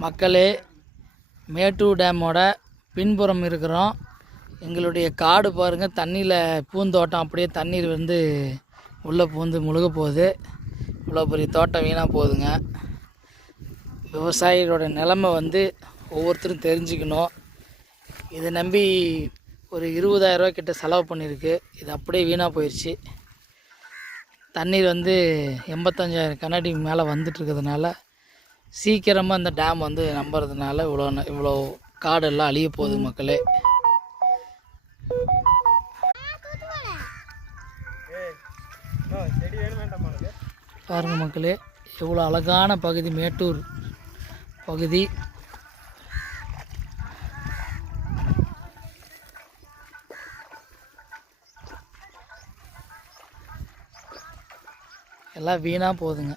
மக்களே, மேட்டூர் டேமோட பின்புறம் இருக்கிறோம். எங்களுடைய காடு பாருங்கள், தண்ணியில் பூந்தோட்டம் அப்படியே தண்ணீர் வந்து உள்ளே பூந்து முழுக போகுது. இவ்வளோ பெரிய தோட்டம் வீணாக போகுதுங்க. விவசாயிகளோட நிலைமை வந்து ஒவ்வொருத்தரும் தெரிஞ்சுக்கணும். இதை நம்பி ஒரு 20,000 ரூபா கிட்ட செலவு பண்ணியிருக்கு. இது அப்படியே வீணாக போயிடுச்சு. தண்ணீர் வந்து 85,000 கனஅடி மேலே வந்துட்டுருக்கிறதுனால சீக்கிரமாக இந்த டேம் வந்து நம்புறதுனால இவ்வளோ காடெல்லாம் அழிய போகுது மக்களே. பாருங்கள் மக்களே, எவ்வளோ அழகான பகுதி மேட்டூர் பகுதி. எல்லாம் வீணாக போகுதுங்க.